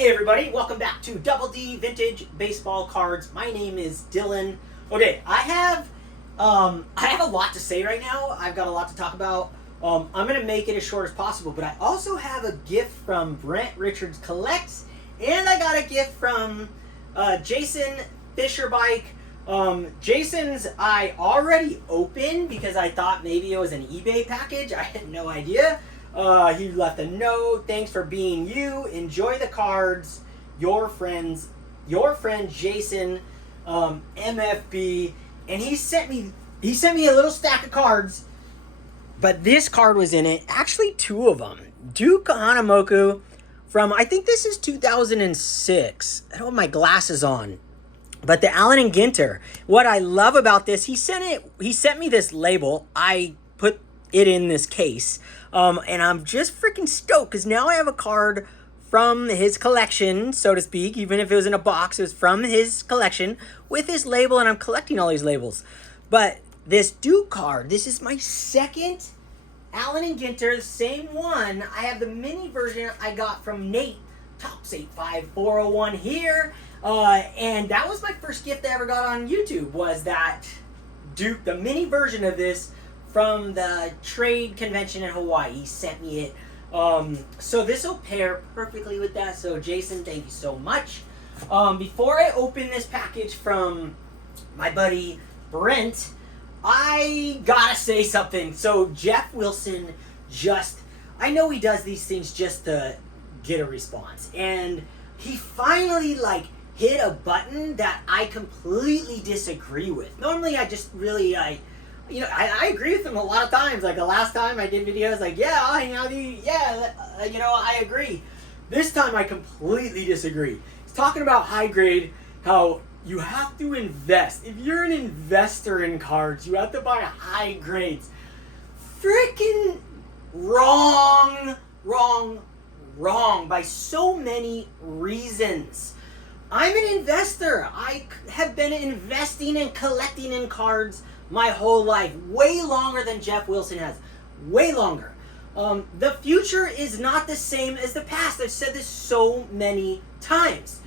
Hey everybody, welcome back to Double D Vintage Baseball Cards. My name is Dylan. Okay, I have a lot to say right now. I've got a lot to talk about. I'm gonna make it as short as possible, but I also have a gift from Brent Richards Collects, and I got a gift from Jason Fisherbike. Jason's I already opened because I thought maybe it was an eBay package. I had no idea. He left a note. Thanks for being you. Enjoy the cards. Your friend Jason, MFB, and he sent me a little stack of cards. But this card was in it. Actually, two of them. Duke Hanamoku from, I think this is 2006. I don't have my glasses on. But the Allen and Ginter. What I love about this, he sent me this label. I put it in this case. And I'm just freaking stoked because now I have a card from his collection, so to speak. Even if it was in a box, it was from his collection with his label, and I'm collecting all these labels. But this Duke card, this is my second Allen and Ginter, the same one. I have the mini version I got from Nate, Tops 85401 here. And that was my first gift I ever got on YouTube, was that Duke, the mini version of this, from the trade convention in Hawaii. He sent me it. So this will pair perfectly with that. So Jason, thank you so much. Before I open this package from my buddy Brent, I gotta say something. So Jeff Wilson I know he does these things just to get a response. And he finally hit a button that I completely disagree with. Normally I just really, I agree with him a lot of times. Like the last time I did videos, yeah, I'll hang out with you. Yeah, I agree. This time I completely disagree. He's talking about high grade, how you have to invest. If you're an investor in cards, you have to buy high grades. Freaking wrong by so many reasons. I'm an investor. I have been investing and collecting in cards my whole life, way longer than Jeff Wilson has, way longer. The future is not the same as the past. I've said this so many times.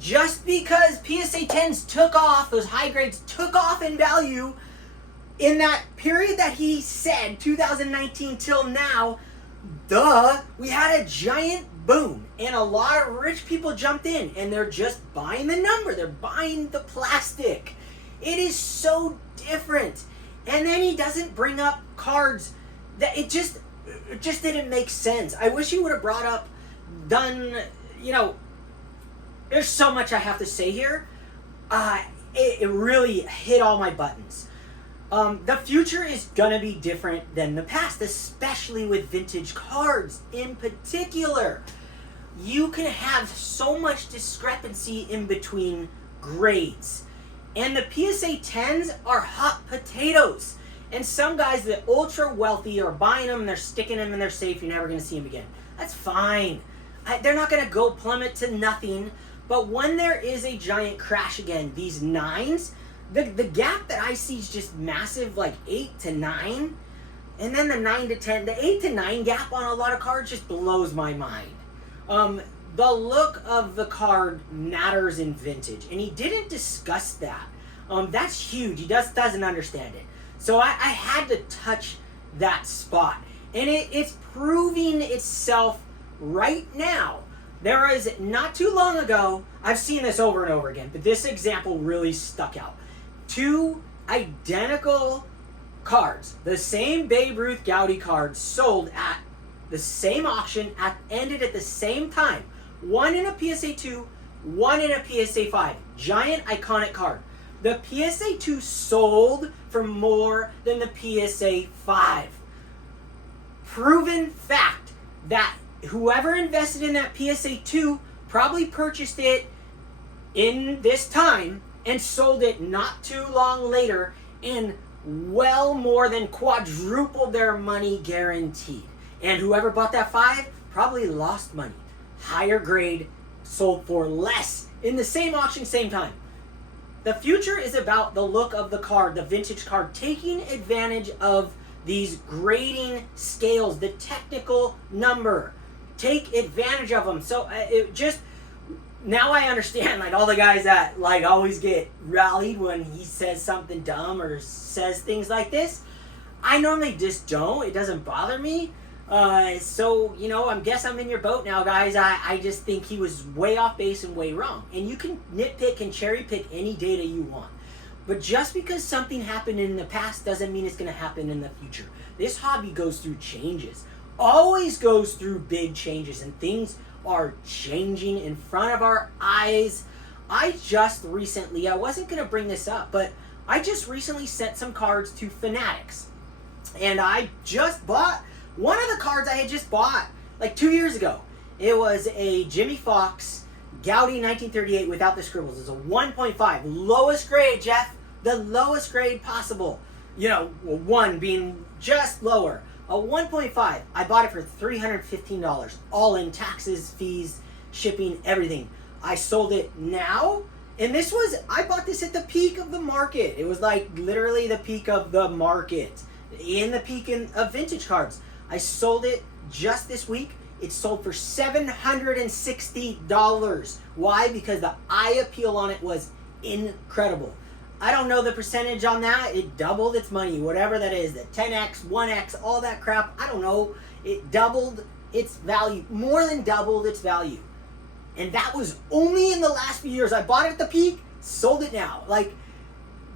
Just because PSA 10s took off, those high grades took off in value in that period that he said, 2019 till now, we had a giant boom, and a lot of rich people jumped in, and they're just buying the number. They're buying the plastic. It is so different. And then he doesn't bring up cards that it just didn't make sense. I wish he would have brought up there's so much I have to say here. It really hit all my buttons. The future is gonna be different than the past, especially with vintage cards in particular. You can have so much discrepancy in between grades. And the PSA 10s are hot potatoes. And some guys that are ultra wealthy are buying them, they're sticking them in their safe, you're never going to see them again. That's fine. They're not going to go plummet to nothing. But when there is a giant crash again, these 9s, the gap that I see is just massive, 8 to 9. And then the 9 to 10, the 8 to 9 gap on a lot of cards just blows my mind. The look of the card matters in vintage, and he didn't discuss that. That's huge. He doesn't understand it. So I had to touch that spot, and it's proving itself right now. There is, not too long ago, I've seen this over and over again, but this example really stuck out. 2 identical cards, the same Babe Ruth Gowdy cards, sold at the same auction, ended at the same time. One in a PSA 2, one in a PSA 5. Giant, iconic card. The PSA 2 sold for more than the PSA 5. Proven fact that whoever invested in that PSA 2 probably purchased it in this time and sold it not too long later and well more than quadrupled their money guaranteed. And whoever bought that 5 probably lost money. Higher grade, sold for less in the same auction, same time. The future is about the look of the card, the vintage card, taking advantage of these grading scales, the technical number. Take advantage of them. So now I understand, like, all the guys that, like, always get rallied when he says something dumb or says things like this. I normally just don't. It doesn't bother me. So, I guess I'm in your boat now, guys. I just think he was way off base and way wrong. And you can nitpick and cherry pick any data you want. But just because something happened in the past doesn't mean it's going to happen in the future. This hobby goes through changes. Always goes through big changes, and things are changing in front of our eyes. I wasn't going to bring this up, but I just recently sent some cards to Fanatics. And I just bought one of the cards I had just bought like 2 years ago. It was a Jimmy Fox Gaudi 1938 without the scribbles. It's a 1.5. Lowest grade, Geoff. The lowest grade possible. 1 being just lower. A 1.5. I bought it for $315. All in taxes, fees, shipping, everything. I sold it now. And I bought this at the peak of the market. It was like literally the peak of the market. In the peak of vintage cards. I sold it just this week. It sold for $760. Why? Because the eye appeal on it was incredible. I don't know the percentage on that. It doubled its money, whatever that is. The 10x, 1x, all that crap. I don't know. It doubled its value. More than doubled its value. And that was only in the last few years. I bought it at the peak, sold it now. Like,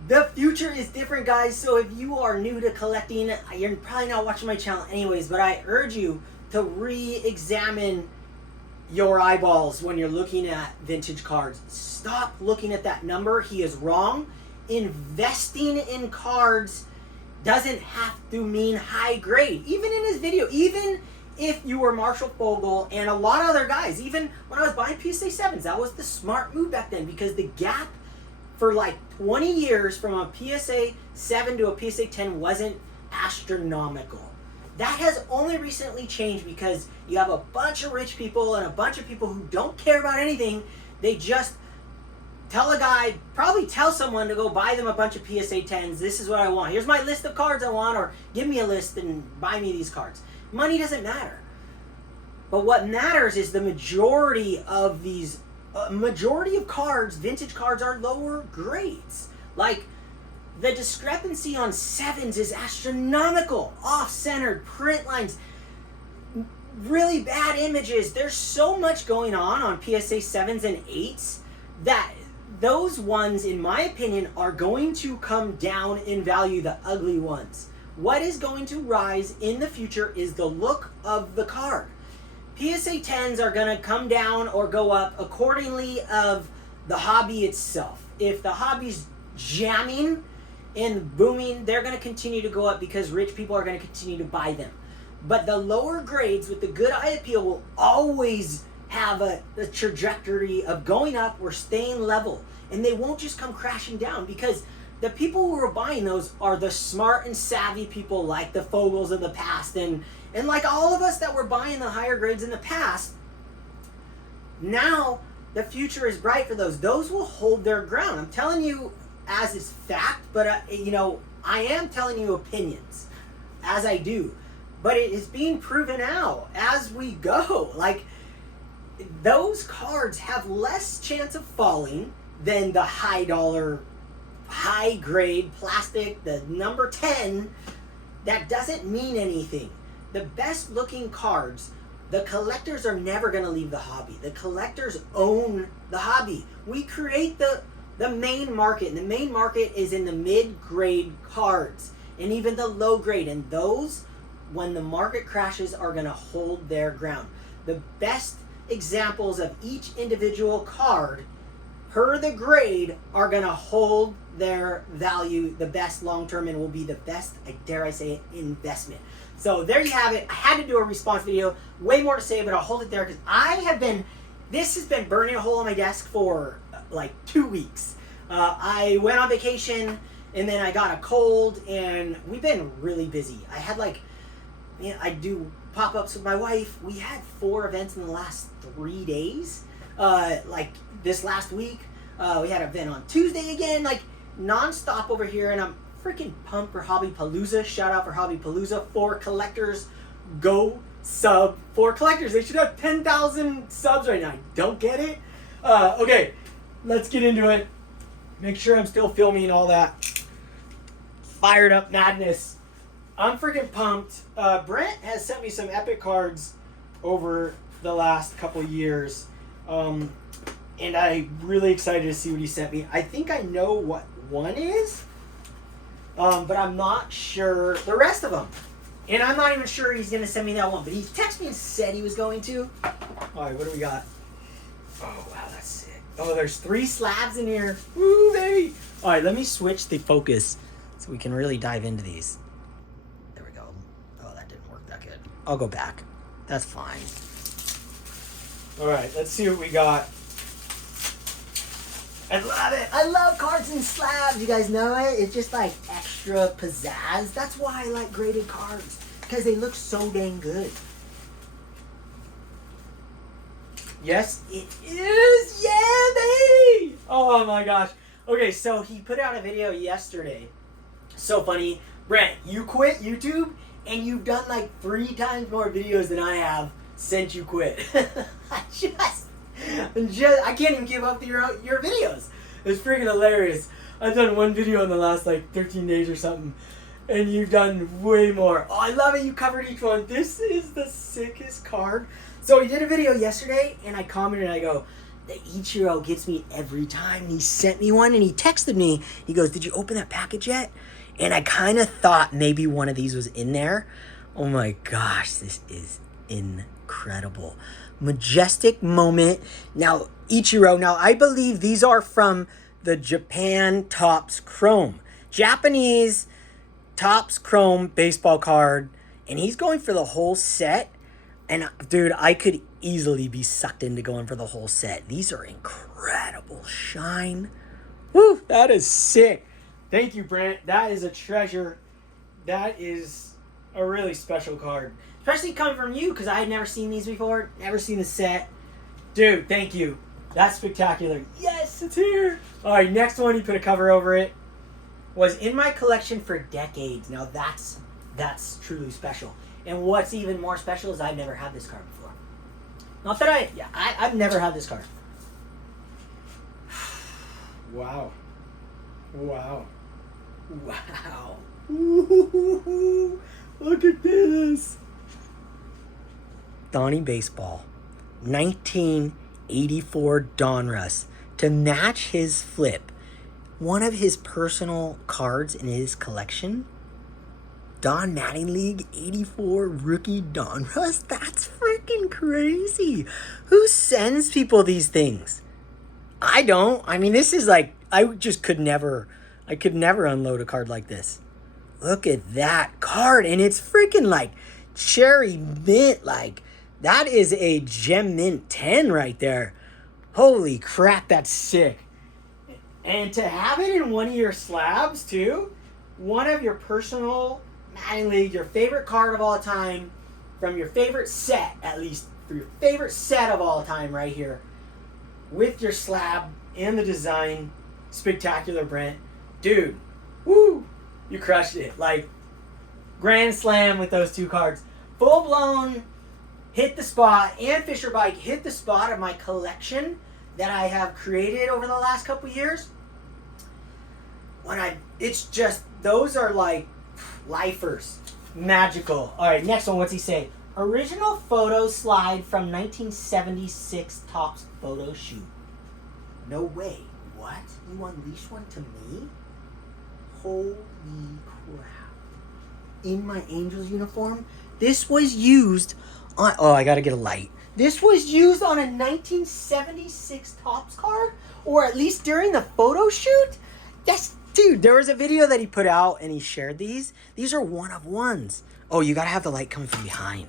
the future is different, guys. So if you are new to collecting, you're probably not watching my channel anyways, but I urge you to re-examine your eyeballs when you're looking at vintage cards. Stop looking at that number. He is wrong. Investing in cards doesn't have to mean high grade. Even in his video, even if you were Marshall Fogel and a lot of other guys, even when I was buying PSA 7s, that was the smart move back then, because the gap for like 20 years from a PSA 7 to a PSA 10 wasn't astronomical. That has only recently changed because you have a bunch of rich people and a bunch of people who don't care about anything. They just probably tell someone to go buy them a bunch of PSA 10s. This is what I want. Here's my list of cards I want, or give me a list and buy me these cards. Money doesn't matter. But what matters is the majority of cards, vintage cards, are lower grades. Like, the discrepancy on 7s is astronomical. Off-centered, print lines, really bad images. There's so much going on PSA 7s and 8s that those ones, in my opinion, are going to come down in value, the ugly ones. What is going to rise in the future is the look of the card. PSA 10s are going to come down or go up accordingly of the hobby itself. If the hobby's jamming and booming, they're going to continue to go up because rich people are going to continue to buy them. But the lower grades with the good eye appeal will always have a trajectory of going up or staying level. And they won't just come crashing down, because the people who are buying those are the smart and savvy people like the Fogels of the past. And like all of us that were buying the higher grades in the past, now the future is bright for those. Those will hold their ground. I'm telling you as is fact, but I am telling you opinions as I do. But it is being proven out as we go. Like, those cards have less chance of falling than the high dollar, high grade plastic, the number 10. That doesn't mean anything. The best looking cards, the collectors are never going to leave the hobby. The collectors own the hobby. We create the main market, and the main market is in the mid-grade cards and even the low grade, and those, when the market crashes, are going to hold their ground. The best examples of each individual card per the grade are going to hold their value the best long-term, and will be the best, dare I say it, investment. So there you have it. I had to do a response video. Way more to say, but I'll hold it there because this has been burning a hole in my desk for like 2 weeks. I went on vacation and then I got a cold, and we've been really busy. I had I do pop-ups with my wife. We had 4 events in the last 3 days. Like this last week, we had an event on Tuesday again, like non-stop over here, and I'm freaking pumped for Hobby Palooza. Shout out for Hobby Palooza. 4 collectors, go sub 4 collectors. They should have 10,000 subs right now. I don't get it. Okay, let's get into it. Make sure I'm still filming all that fired up madness. I'm freaking pumped. Brent has sent me some epic cards over the last couple years. And I'm really excited to see what he sent me. I think I know what one is. But I'm not sure the rest of them. And I'm not even sure he's going to send me that one. But he texted me and said he was going to. All right, what do we got? Oh, wow, that's sick. Oh, there's 3 slabs in here. Woo, baby. All right, let me switch the focus so we can really dive into these. There we go. Oh, that didn't work that good. I'll go back. That's fine. All right, let's see what we got. I love it. I love cards in slabs. You guys know it? It's just like extra pizzazz. That's why I like graded cards. Because they look so dang good. Yes, it is. Yeah, baby. Oh my gosh. Okay, so he put out a video yesterday. So funny. Brent, you quit YouTube and you've done like 3 times more videos than I have since you quit. I can't even keep up with your videos. It's freaking hilarious. I've done 1 video in the last like 13 days or something, and you've done way more. Oh, I love it. You covered each one. This is the sickest card. So he did a video yesterday, and I commented, and I go, the Ichiro gets me every time. And he sent me one, and he texted me. He goes, did you open that package yet? And I kind of thought maybe one of these was in there. Oh my gosh, this is incredible. Majestic moment. Now, Ichiro, now I believe these are from the Japan Topps Chrome. Japanese Topps Chrome baseball card. And he's going for the whole set. And dude, I could easily be sucked into going for the whole set. These are incredible. Shine. Woo, that is sick. Thank you, Brent. That is a treasure. That is a really special card. Especially coming from you, because I had never seen these before. Never seen the set. Dude, thank you. That's spectacular. Yes, it's here. All right, next one, he put a cover over it. Was in my collection for decades. Now, that's truly special. And what's even more special is I've never had this card before. Not that I've never had this card. Wow. Wow. Wow. Ooh, look at this. Donnie Baseball. 1984 Donruss. To match his flip, one of his personal cards in his collection, Don Mattingly 84 rookie Donruss. That's freaking crazy. Who sends people these things? I don't. I mean, this is like, I could never unload a card like this. Look at that card. And it's freaking like cherry mint. Like, that is a gem mint 10 right there. Holy crap, that's sick. And to have it in one of your slabs too, one of your personal Madden League, your favorite card of all time, from your favorite set, at least for your favorite set of all time right here, with your slab and the design, spectacular, Brent. Dude, woo, you crushed it. Like, grand slam with those 2 cards. Full blown, hit the spot, and Fisher Bike hit the spot of my collection that I have created over the last couple years. It's just, those are like lifers. Magical. All right, next one, what's he say? Original photo slide from 1976 Topps photo shoot. No way. What? You unleashed one to me? Holy crap. In my Angels uniform? This was used on... Oh, I gotta get a light. This was used on a 1976 Topps card? Or at least during the photo shoot? Dude, there was a video that he put out and he shared these. These are one of ones. Oh, you gotta have the light coming from behind.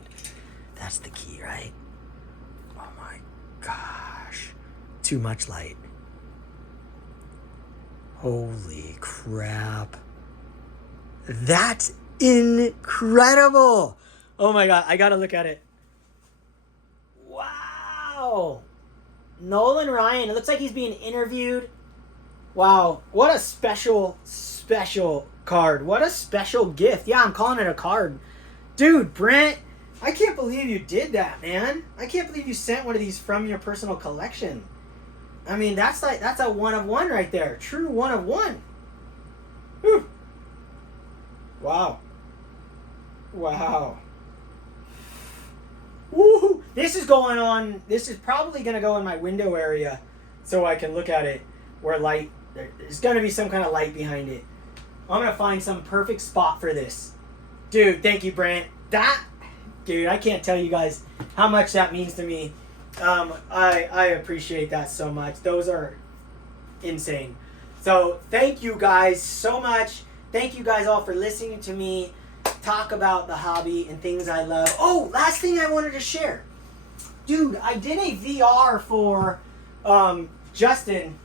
That's the key, right? Oh my gosh. Too much light. Holy crap. That's incredible. Oh my God, I gotta look at it. Wow. Nolan Ryan, it looks like he's being interviewed. Wow, what a special card. What a special gift. Yeah, I'm calling it a card. Dude, Brent, I can't believe you did that, man. I can't believe you sent one of these from your personal collection. I mean, that's a one of one right there. True one of one. Whew. Wow. Wow. Woo! This is going on. This is probably going to go in my window area so I can look at it where light. There's going to be some kind of light behind it. I'm going to find some perfect spot for this. Dude, thank you, Brant. Dude, I can't tell you guys how much that means to me. I appreciate that so much. Those are insane. So thank you guys so much. Thank you guys all for listening to me talk about the hobby and things I love. Oh, last thing I wanted to share. Dude, I did a VR for Justin,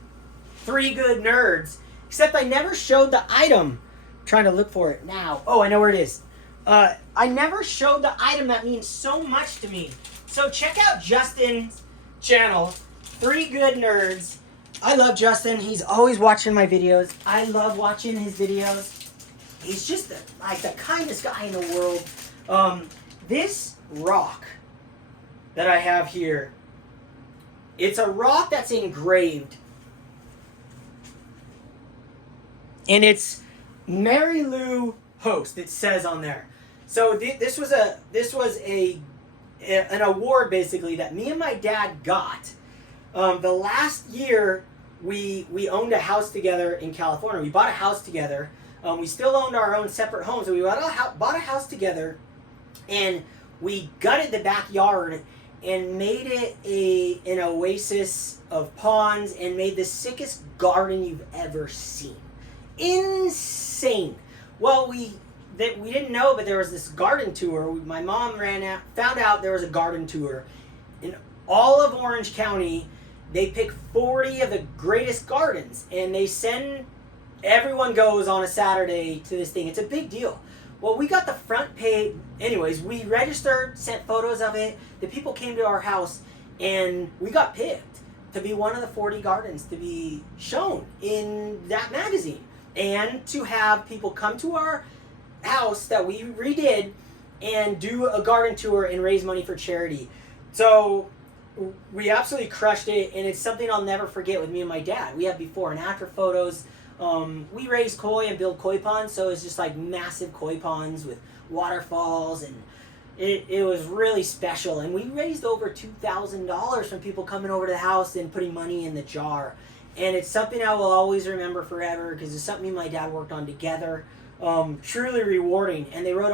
3 Good Nerds, except I never showed the item. I'm trying to look for it now. Oh, I know where it is. I never showed the item that means so much to me. So check out Justin's channel, 3 Good Nerds. I love Justin. He's always watching my videos. I love watching his videos. He's just the kindest guy in the world. This rock that I have here, it's a rock that's engraved. And it's Mary Lou Host, it says on there. So this was an award basically that me and my dad got. The last year we owned a house together in California. We bought a house together. We still owned our own separate homes. So we bought a house together, and we gutted the backyard and made it an oasis of ponds and made the sickest garden you've ever seen. Insane. Well, we didn't know, but there was this garden tour. My mom found out there was a garden tour in all of Orange County. They pick 40 of the greatest gardens, and they send. Everyone goes on a Saturday to this thing. It's a big deal. Well, we got the front page. Anyways, we registered, sent photos of it. The people came to our house, and we got picked to be one of the 40 gardens to be shown in that magazine. And to have people come to our house that we redid and do a garden tour and raise money for charity. So we absolutely crushed it, and it's something I'll never forget with me and my dad. We have before and after photos. We raise koi and build koi ponds, so it's just like massive koi ponds with waterfalls, and it was really special. And we raised over $2,000 from people coming over to the house and putting money in the jar. And it's something I will always remember forever because it's something me and my dad worked on together. Truly rewarding. And they wrote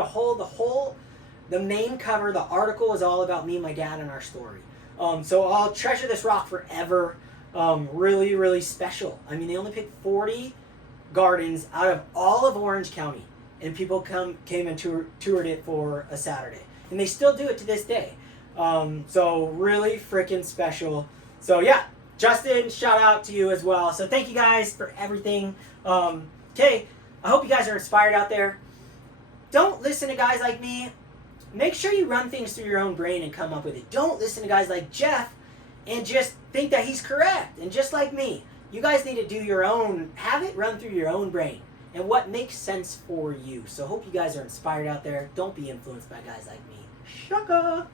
the main cover, the article was all about me and my dad and our story. So I'll treasure this rock forever. Really, really special. I mean, they only picked 40 gardens out of all of Orange County, and people came and toured it for a Saturday, and they still do it to this day. So really freaking special. So yeah, Justin, shout out to you as well. So thank you guys for everything. Okay, I hope you guys are inspired out there. Don't listen to guys like me. Make sure you run things through your own brain and come up with it. Don't listen to guys like Geoff and just think that he's correct. And just like me, you guys need to do your own, have it run through your own brain and what makes sense for you. So hope you guys are inspired out there. Don't be influenced by guys like me. Shaka!